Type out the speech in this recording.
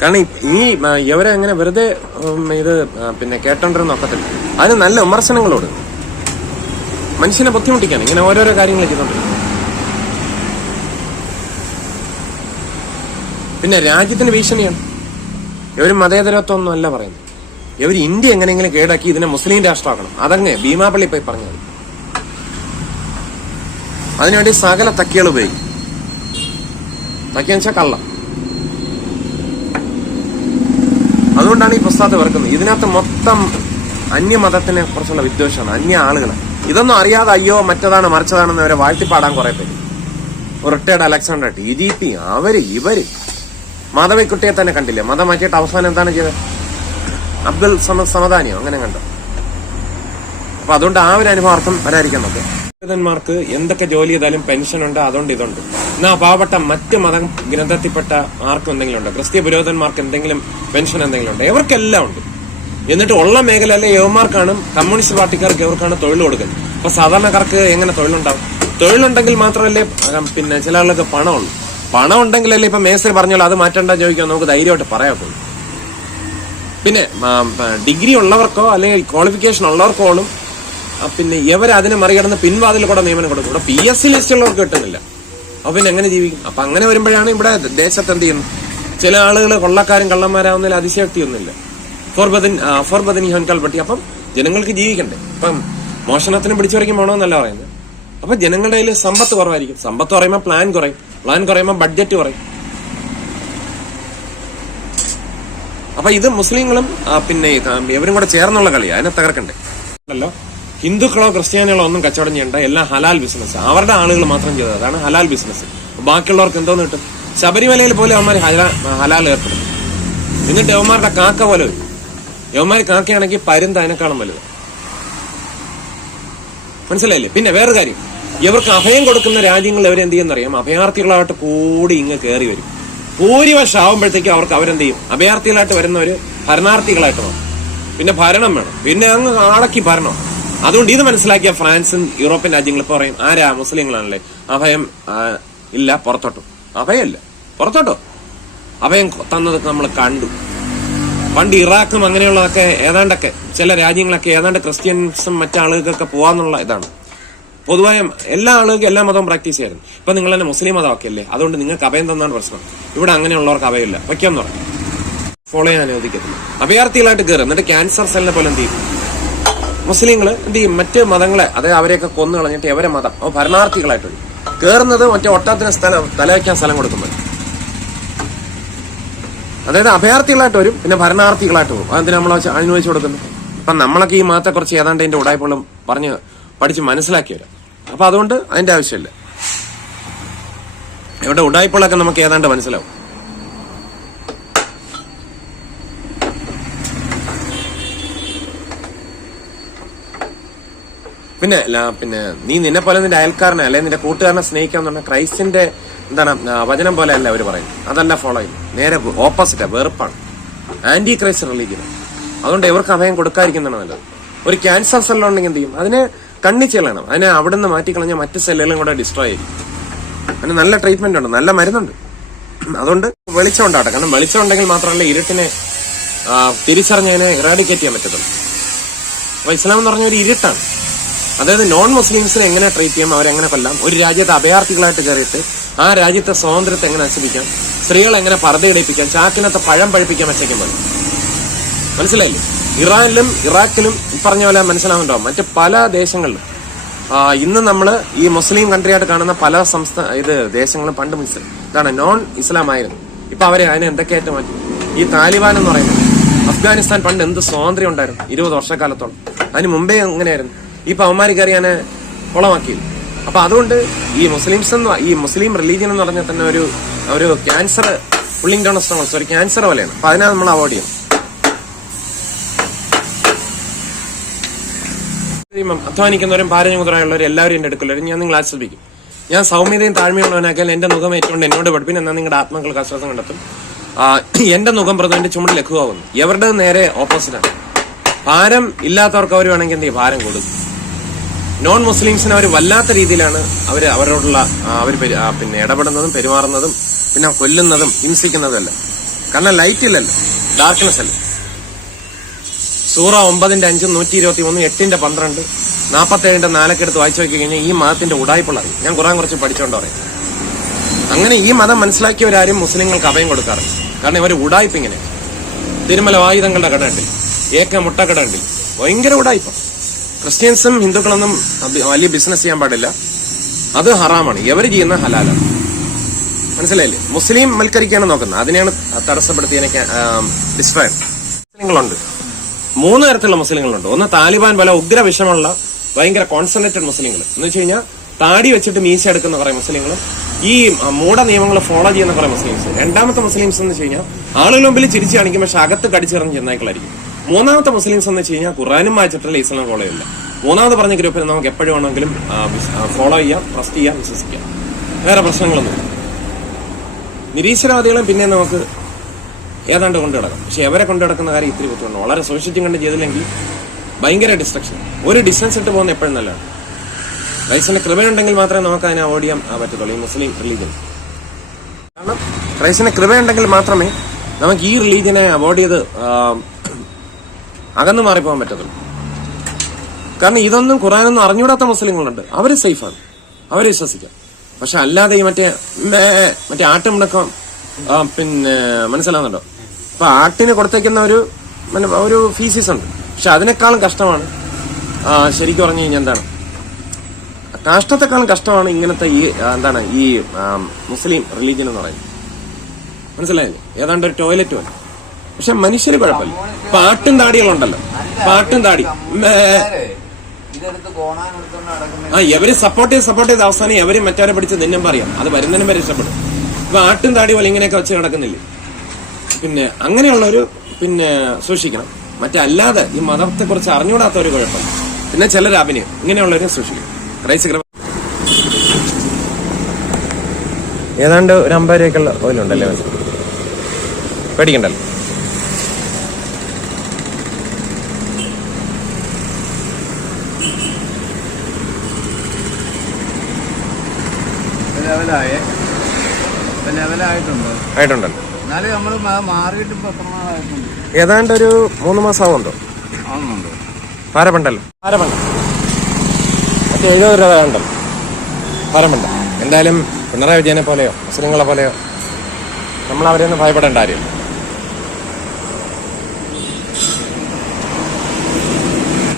കാരണം ഈ- ഇവരെ അങ്ങനെ വെറുതെ ഇത് പിന്നെ കേട്ടോണ്ടിരുന്ന ഒക്കത്തില്ല അതിന് നല്ല വിമർശനങ്ങളോട്. മനുഷ്യനെ ബുദ്ധിമുട്ടിക്കാൻ ഇങ്ങനെ ഓരോരോ കാര്യങ്ങൾ ചെയ്തോണ്ടിരിക്കും പിന്നെ രാജ്യത്തിന് ഭീഷണിയാണ്. ഇവർ മതേതരത്വം ഒന്നും അല്ല പറയുന്നത്. ഇവർ ഇന്ത്യ എങ്ങനെയെങ്കിലും കേടാക്കി ഇതിനെ മുസ്ലിം രാഷ്ട്രമാക്കണം അതങ്ങ് ഭീമാപള്ളി പോയി പറഞ്ഞത് അതിനുവേണ്ടി സകല തക്കികൾ ഉപയോഗിക്കും. തക്കിയെന്ന് വെച്ചാൽ കള്ളം. അതുകൊണ്ടാണ് ഈ പുസ്തകത്തെ വെറുക്കുന്നത് ഇതിനകത്ത് മൊത്തം അന്യമതത്തിനെ കുറിച്ചുള്ള വിദ്വേഷമാണ് അന്യ ആളുകൾ ഇതൊന്നും അറിയാതെ അയ്യോ മറ്റതാണ് മറിച്ചതാണെന്ന് അവരെ വാഴ്ത്തിപ്പാടാൻ കുറെ പേര്. Retired Alexander T G P അവർ ഇവർ. മതവിക്കുട്ടിയെ തന്നെ കണ്ടില്ലേ? മതം മാറ്റിയിട്ട് അവസാനം എന്താണ് ചെയ്തത്? അബ്ദുൽ സമ സമദാനിയോ? അങ്ങനെ കണ്ടോ. അപ്പൊ അതുകൊണ്ട് ആ ഒരു അനുഭവാർത്ഥം വരാതിരിക്കാൻ നോക്കുക ദളിതന്മാർക്ക് എന്തൊക്കെ ജോലി ചെയ്താലും പെൻഷൻ ഉണ്ട് അതുകൊണ്ട് ഇതുണ്ട്. എന്നാ പാവപ്പെട്ട മറ്റ് മത ഗ്രന്ഥത്തിൽപ്പെട്ട ആർക്കും എന്തെങ്കിലും ഉണ്ട്? ക്രിസ്ത്യ പുരോഹിതന്മാർക്ക് എന്തെങ്കിലും പെൻഷൻ എന്തെങ്കിലും ഉണ്ട്? ഇവർക്കെല്ലാം ഉണ്ട്. എന്നിട്ട് ഉള്ള മേഖല അല്ലെ യുവമാർക്കാണ് കമ്മ്യൂണിസ്റ്റ് പാർട്ടിക്കാർക്ക് ഇവർക്കാണ് തൊഴിൽ കൊടുക്കുന്നത്. അപ്പൊ സാധാരണക്കാർക്ക് എങ്ങനെ തൊഴിലുണ്ടാവും? തൊഴിലുണ്ടെങ്കിൽ മാത്രമല്ലേ പിന്നെ ചില ആളുകൾക്ക് പണമുള്ളൂ. പണം ഉണ്ടെങ്കിലല്ലേ ഇപ്പൊ മേസ്ത്രി പറഞ്ഞോളൂ അത് മാറ്റണ്ട ചോദിക്കാൻ നമുക്ക് ധൈര്യമായിട്ട് പറയാത്തുള്ളൂ. പിന്നെ ഡിഗ്രി ഉള്ളവർക്കോ അല്ലെങ്കിൽ ക്വാളിഫിക്കേഷൻ ഉള്ളവർക്കോളും പിന്നെ ഇവർ അതിനെ മറികടന്ന് പിൻവാതിൽ കൂടെ നിയമനം കൊടുക്കും. ഇവിടെ പി എസ് സി ലിസ്റ്റുള്ളവർക്ക് കിട്ടുന്നില്ല. അപ്പൊ പിന്നെ എങ്ങനെ ജീവിക്കും? അപ്പൊ അങ്ങനെ വരുമ്പോഴാണ് ഇവിടെ ദേശത്ത് എന്ത് ചെയ്യുന്നത്? ചില ആളുകൾ കൊള്ളക്കാരും കള്ളന്മാരാവുന്നതിൽ അതിശയോക്തിയൊന്നുമില്ല. ഫോർബദിൻ ഫോർബദിൻ ഹോൻകാൽ പട്ടി. അപ്പം ജനങ്ങൾക്ക് ജീവിക്കണ്ടേ? അപ്പം മോഷണത്തിന് പിടിച്ചു വരയ്ക്കും വേണമെന്നല്ല പറയുന്നത്. അപ്പൊ ജനങ്ങളുടെ കയ്യിൽ സമ്പത്ത് കുറവായിരിക്കും. സമ്പത്ത് കുറയുമ്പോൾ പ്ലാൻ കുറയും. പ്ലാൻ കുറയുമ്പോൾ ബഡ്ജറ്റ് കുറയും. അപ്പൊ ഇത് മുസ്ലിങ്ങളും പിന്നെ ഇവരും കൂടെ ചേർന്നുള്ള കളി അതിനെ തകർക്കണ്ടേ? അല്ലോ? ഹിന്ദുക്കളോ ക്രിസ്ത്യാനികളോ ഒന്നും കച്ചവടം ചെയ്യണ്ട എല്ലാം ഹലാൽ ബിസിനസ് അവരുടെ ആളുകൾ മാത്രം ചെയ്തത് അതാണ് ഹലാൽ ബിസിനസ് ബാക്കിയുള്ളവർക്ക് എന്തോന്ന് കിട്ടും? ശബരിമലയിൽ പോലെ അവന്മാർ ഹലാൽ ഏർപ്പെടും എന്നിട്ട് യവന്മാരുടെ കാക്ക പോലെ വരും. യവന്മാർ കാക്കയാണെങ്കിൽ പരുന്ത് അതിനേക്കാളും വലുത്. മനസ്സിലായില്ലേ? പിന്നെ വേറെ കാര്യം. ഇവർക്ക് അഭയം കൊടുക്കുന്ന രാജ്യങ്ങൾ ഇവരെന്ത് ചെയ്യുന്നറിയാം അഭയാർത്ഥികളായിട്ട് കൂടി ഇങ്ങ് കയറി വരും. ഭൂരിപക്ഷം ആവുമ്പോഴത്തേക്കും അവർക്ക് അവരെന്ത് ചെയ്യും? അഭയാർത്ഥികളായിട്ട് വരുന്നവര് ഭരണാർത്ഥികളായിട്ട് മാറും. പിന്നെ ഭരണം വേണം. പിന്നെ അങ്ങ് ആളക്കി ഭരണം. അതുകൊണ്ട് ഇത് മനസ്സിലാക്കിയ ഫ്രാൻസും യൂറോപ്യൻ രാജ്യങ്ങൾ ഇപ്പൊ പറയും ആരാ? മുസ്ലിങ്ങളാണല്ലേ. അഭയം ഇല്ല പുറത്തോട്ടോ. അഭയമില്ല. പുറത്തോട്ടോ. അഭയം തന്നതൊക്കെ നമ്മൾ കണ്ടു. പണ്ട് ഇറാഖും അങ്ങനെയുള്ളതൊക്കെ ഏതാണ്ടൊക്കെ ചില രാജ്യങ്ങളൊക്കെ ഏതാണ്ട് ക്രിസ്ത്യൻസും മറ്റാളുകൾക്കൊക്കെ പോവാന്നുള്ള ഇതാണ്. പൊതുവായ എല്ലാ ആളുകൾക്കും എല്ലാ മതവും പ്രാക്ടീസ് ചെയ്യായിരുന്നു. ഇപ്പൊ നിങ്ങൾ തന്നെ മുസ്ലിം മതമൊക്കെ അല്ലേ അതുകൊണ്ട് നിങ്ങൾക്ക് അഭയം തന്നാണ് പ്രശ്നം. ഇവിടെ അങ്ങനെയുള്ളവർക്ക് അഭയമില്ല. വയ്ക്കാന്ന് പറഞ്ഞു. ഫോളോ ചെയ്യാൻ അനുവദിക്കത്തില്ല. അഭയാർത്ഥികളായിട്ട് കയറും എന്നിട്ട് ക്യാൻസർ സെല്ലിനെ പോലെ എന്ത് ചെയ്യും? മുസ്ലിങ്ങൾ എന്ത് ചെയ്യും? മറ്റ് മതങ്ങളെ അതായത് അവരെയൊക്കെ കൊന്നു കളഞ്ഞിട്ട് എവരെ മതം അപ്പോൾ ഭരണാർത്ഥികളായിട്ട് വരും. കയറുന്നത് മറ്റേ ഒട്ടത്തിന് സ്ഥലം തലവയ്ക്കാൻ സ്ഥലം കൊടുക്കുമ്പോൾ. അതായത് അഭയാർത്ഥികളായിട്ട് വരും പിന്നെ ഭരണാർത്ഥികളായിട്ട് പോകും. അതെന്തിനാ നമ്മൾ അനുവദിച്ചു കൊടുക്കുന്നത്? അപ്പൊ നമ്മളൊക്കെ ഈ മതത്തെ കുറിച്ച് ഏതാണ്ട് അതിന്റെ ഉടായ്പകളും പറഞ്ഞ് പഠിച്ച് മനസ്സിലാക്കി വരാം അപ്പൊ അതുകൊണ്ട് അതിന്റെ ആവശ്യമില്ല. ഇവിടെ ഉടായ്പകളൊക്കെ നമുക്ക് ഏതാണ്ട് മനസ്സിലാവും. പിന്നെ പിന്നെ നീ നിന്നെ പോലെ നിന്റെ അയൽക്കാരനെ അല്ലെ നിന്റെ കൂട്ടുകാരനെ സ്നേഹിക്കാന്ന് പറഞ്ഞാൽ ക്രൈസ്റ്റിന്റെ എന്താണ് വചനം പോലെ അല്ല അവർ പറയും അതല്ല ഫോളോ ചെയ്യും നേരെ ഓപ്പോസിറ്റാ വെറുപ്പാണ്. ആന്റി ക്രൈസ്റ്റ് റിലീജിയൻ അതുകൊണ്ട് ഇവർക്ക് അഭയം കൊടുക്കാതിരിക്കുന്നതാണ് നല്ലത്. ഒരു ക്യാൻസർ സെല്ലുണ്ടെങ്കിൽ എന്ത് ചെയ്യും? അതിനെ കണ്ണി ചെല്ലണം. അതിനെ അവിടെ നിന്ന് മാറ്റിക്കളഞ്ഞാൽ മറ്റു സെല്ലുകളും കൂടെ ഡിസ്ട്രോയ് ചെയ്യും. അതിന് നല്ല ട്രീറ്റ്മെന്റ് ഉണ്ട്. നല്ല മരുന്നുണ്ട്. അതുകൊണ്ട് വെളിച്ചം ഉണ്ടാകട്ടെ. കാരണം വെളിച്ചം ഉണ്ടെങ്കിൽ മാത്രമല്ല ഇരുട്ടിനെ തിരിച്ചറിഞ്ഞതിനെ ഇറാഡിക്കേറ്റ് ചെയ്യാൻ പറ്റത്തുള്ളൂ. അപ്പൊ ഇസ്ലാം എന്ന് പറഞ്ഞ ഒരു ഇരുട്ടാണ്. അതായത് നോൺ മുസ്ലിംസിനെ എങ്ങനെ ട്രീറ്റ് ചെയ്യാം അവരെങ്ങനെ കൊല്ലാം? ഒരു രാജ്യത്തെ അഭയാർത്ഥികളായിട്ട് കയറിയിട്ട് ആ രാജ്യത്തെ സ്വാതന്ത്ര്യത്തെ എങ്ങനെ നശിപ്പിക്കാം? സ്ത്രീകളെ എങ്ങനെ പർദ്ദയിടിപ്പിക്കാം ചാക്കിനകത്ത് പഴം പഴിപ്പിക്കാൻ വെച്ചേക്കും പോലെ. മനസ്സിലായില്ലേ? ഇറാനിലും ഇറാഖിലും പറഞ്ഞ പോലെ മനസ്സിലാവുന്നുണ്ടോ മറ്റ് പല ദേശങ്ങളിലും. ഇന്ന് നമ്മൾ ഈ മുസ്ലിം കൺട്രി ആയിട്ട് കാണുന്ന പല സംസ്ഥാന ഇത് ദേശങ്ങളും പണ്ട് മുസ്ലിം. ഇതാണ് നോൺ ഇസ്ലാം ആയിരുന്നു. ഇപ്പൊ അവരെ അതിനെ എന്തൊക്കെയായിട്ട് മാറ്റി ഈ താലിബാൻ എന്ന് പറയുന്നത്. അഫ്ഗാനിസ്ഥാൻ പണ്ട് എന്ത് സ്വാതന്ത്ര്യം ഉണ്ടായിരുന്നു? ഇരുപത് വർഷക്കാലത്തോളം. അതിന് മുമ്പേ എങ്ങനെയായിരുന്നു? ഇപ്പൊ അവന്മാർ കയറി ഞാൻ അപ്പൊ അതുകൊണ്ട് ഈ മുസ്ലിംസ് എന്ന് ഈ മുസ്ലിം റിലീജിയൻ എന്ന് പറഞ്ഞാൽ തന്നെ ഒരു ഒരു ക്യാൻസർ പുള്ളിംഗ് ഡൗൺ ഒരു ക്യാൻസർ പോലെയാണ്. അപ്പൊ അതിനെ നമ്മൾ അവോയ്ഡ് ഇപ്പം അധ്വാനിക്കുന്നവരും പാരഞ്ഞുമുതലായുള്ളവരും എല്ലാവരും എന്റെ അടുക്കലും ഞാൻ നിങ്ങൾ ആശ്രയിക്കും ഞാൻ സൗമ്യതയും താഴ്മയുള്ളവനാക്കിയാൽ എന്റെ മുഖം ഏറ്റുകൊണ്ട് എന്നോട് പഠിപ്പിൻ എന്നാൽ നിങ്ങളുടെ ആത്മാക്കൾക്ക് ആശ്വാസം കണ്ടെത്തും. എന്റെ മുഖം പ്രതി എന്റെ ചുമട് ലഘുവാകുന്നു. എവരുടെ നേരെ ഓപ്പോസിറ്റാണ് ഭാരം ഇല്ലാത്തവർക്ക് അവർ വേണമെങ്കിൽ എന്ത് ഭാരം കൊടുക്കും നോൺ മുസ്ലിംസിന് അവർ വല്ലാത്ത രീതിയിലാണ് അവർ അവരോടുള്ള അവർ പിന്നെ ഇടപെടുന്നതും പെരുമാറുന്നതും പിന്നെ കൊല്ലുന്നതും ഹിംസിക്കുന്നതും അല്ല കാരണം ലൈറ്റ് ഇല്ലല്ലോ. ഡാർക്ക്നെസ് അല്ല? സൂറ ഒമ്പതിന്റെ അഞ്ചും നൂറ്റി ഇരുപത്തി ഒന്ന് എട്ടിന്റെ പന്ത്രണ്ട് നാൽപ്പത്തേഴിന്റെ നാലൊക്കെ എടുത്ത് വായിച്ചു നോക്കി കഴിഞ്ഞാൽ ഈ മതത്തിന്റെ ഉടായ്പുള്ള അറിയും. ഞാൻ കുറാൻ കുറച്ച് പഠിച്ചോണ്ട് പറയും. അങ്ങനെ ഈ മതം മനസ്സിലാക്കിയവരാരും മുസ്ലിങ്ങൾക്ക് അഭയം കൊടുക്കാറില്ല. കാരണം ഇവർ ഉടായ്പ ഇങ്ങനെ തിരുമല ആയുധങ്ങളുടെ കട ഉണ്ടിൽ ഏക്ക മുട്ട കടയുണ്ട് ഭയങ്കര ഉടായ്പ. ക്രിസ്ത്യൻസും ഹിന്ദുക്കളൊന്നും വലിയ ബിസിനസ് ചെയ്യാൻ പാടില്ല. അത് ഹറാമാണ്. എവർ ചെയ്യുന്ന ഹലാലാണ്. മനസ്സിലായില്ലേ? മുസ്ലിം മൽക്കരിക്കാണ് നോക്കുന്നത്. അതിനെയാണ് തടസ്സപ്പെടുത്തിയതിനെ ഡിസ്ട്രോയർ മുസ്ലിങ്ങളുണ്ട്. മൂന്ന് തരത്തിലുള്ള മുസ്ലിങ്ങളുണ്ട്. ഒന്ന് താലിബാൻ പോലെ ഉഗ്ര വിഷമുള്ള ഭയങ്കര കോൺസെൻട്രേറ്റഡ് മുസ്ലിങ്ങൾ. എന്ന് വെച്ച് കഴിഞ്ഞാൽ താടി വെച്ചിട്ട് മീശ എടുക്കുന്ന കുറെ മുസ്ലിങ്ങൾ ഈ മൂട നിയമങ്ങൾ ഫോളോ ചെയ്യുന്ന കുറെ മുസ്ലിംസ്. രണ്ടാമത്തെ മുസ്ലിംസ് എന്ന് വെച്ച് കഴിഞ്ഞാൽ ആളുകൾ മുമ്പിൽ ചിരിച്ചു കാണിക്കും പക്ഷെ അകത്ത് കടിച്ചെറിഞ്ഞ് ചെന്നായിക്കളായിരിക്കും. മൂന്നാമത്തെ മുസ്ലിംസ് എന്ന് വെച്ച് കഴിഞ്ഞാൽ ഖുറാനും വായിച്ചിട്ടുള്ള ഇസ്ലാം ഫോളോ ചെയ്യില്ല. മൂന്നാമത് പറഞ്ഞ ഗ്രൂപ്പിൽ നമുക്ക് എപ്പോഴും വേണമെങ്കിലും ഫോളോ ചെയ്യാം ട്രസ്റ്റ് ചെയ്യാം വിശ്വസിക്കാം. വേറെ പ്രശ്നങ്ങളൊന്നും നിരീശ്വരവാദികളെ പിന്നെ നമുക്ക് ഏതാണ്ട് കൊണ്ടു കിടക്കാം പക്ഷെ എവരെ കൊണ്ടു കാര്യം ഇത്തിരി ബുദ്ധിമുട്ടുണ്ട് വളരെ സൂക്ഷിച്ചും കണ്ട് ചെയ്തില്ലെങ്കിൽ ഭയങ്കര ഡിസ്ട്രക്ഷൻ ഒരു ഡിസ്റ്റൻസ് ഇട്ട് പോകുന്ന എപ്പോഴും നല്ലതാണ്. ക്രൈസ്റ്റിന്റെ കൃപയുണ്ടെങ്കിൽ മാത്രമേ നമുക്ക് അതിനെ അവോയ്ഡ് ചെയ്യാൻ പറ്റത്തുള്ളൂ. ഈ മുസ്ലിം റിലീജിയൻ കാരണം ക്രൈസ്റ്റിന്റെ കൃപയുണ്ടെങ്കിൽ മാത്രമേ നമുക്ക് ഈ റിലീജിയനെ അവോയ്ഡ് ചെയ്ത് അകന്നു മാറിപ്പോകാൻ പറ്റത്തുള്ളൂ. കാരണം ഇതൊന്നും ഖുറാനൊന്നും അറിഞ്ഞൂടാത്ത മുസ്ലിങ്ങളുണ്ട്. അവർ സേഫാണ്. അവരെ വിശ്വസിക്കാം. പക്ഷെ അല്ലാതെ ഈ മറ്റേ മറ്റേ ആട്ടുമുടക്കം പിന്നെ മനസ്സിലാവുന്നുണ്ടോ? അപ്പൊ ആട്ടിന് കൊടുത്തേക്കുന്ന ഒരു ഒരു ഫീസീസ് ഉണ്ട്. പക്ഷെ അതിനേക്കാളും കഷ്ടമാണ് ശരിക്കും പറഞ്ഞു കഴിഞ്ഞാൽ എന്താണ്? കാഷ്ടത്തെക്കാളും കഷ്ടമാണ് ഇങ്ങനത്തെ ഈ എന്താണ് ഈ മുസ്ലിം റിലീജിയൻ എന്ന് പറയുന്നത്. മനസ്സിലായില്ലേ? ഏതാണ്ട് ഒരു ടോയ്ലറ്റ് പോലെ. പക്ഷെ മനുഷ്യന് കുഴപ്പമില്ല. പാട്ടും താടികളുണ്ടല്ലോ പാട്ടും താടി. ആ എവര് സപ്പോർട്ട് ചെയ്ത് സപ്പോർട്ട് ചെയ്ത് അവസാനം എവരും മറ്റവരെ പിടിച്ച് നിന്നും പറയാം. അത് വരുന്നതിനും വരെ ഇഷ്ടപ്പെടും. ഇപ്പൊ ആട്ടും താടി പോലെ ഇങ്ങനെയൊക്കെ വെച്ച് കിടക്കുന്നില്ലേ പിന്നെ അങ്ങനെയുള്ളൊരു പിന്നെ സൂക്ഷിക്കണം. മറ്റല്ലാതെ ഈ മതത്തെ കുറിച്ച് അറിഞ്ഞുകൂടാത്ത ഒരു കുഴപ്പം പിന്നെ ചിലർ അഭിനയം. ഇങ്ങനെയുള്ളവരെ സൂക്ഷിക്കണം. ക്രൈസ്റ്റ് കൃപ ഏതാണ്ട് ഒരു അമ്പത് രൂപയ്ക്കുള്ള ഓയിലുണ്ടല്ലേ? പേടിക്കണ്ടല്ലോ ആയിട്ടുണ്ടല്ലോ. എന്നാലും നമ്മൾ മാറിയിട്ട് എത്ര നാളായിട്ടുണ്ട്? ഏതാണ്ട് ഒരു മൂന്ന് മാസം ആവുന്നുണ്ടോ? ആവുന്നുണ്ട് പാരപ്പണ്ടല്ലോ പാരപ്പണ്ട മറ്റേ എഴുപത് രൂപ ഉണ്ടല്ലോ പാരപ്പണ്ട എന്തായാലും പിണറായി വിജയനെ പോലെയോ മുസ്ലിങ്ങളെ പോലെയോ നമ്മൾ അവരെയൊന്നും ഭയപ്പെടേണ്ട കാര്യമില്ല.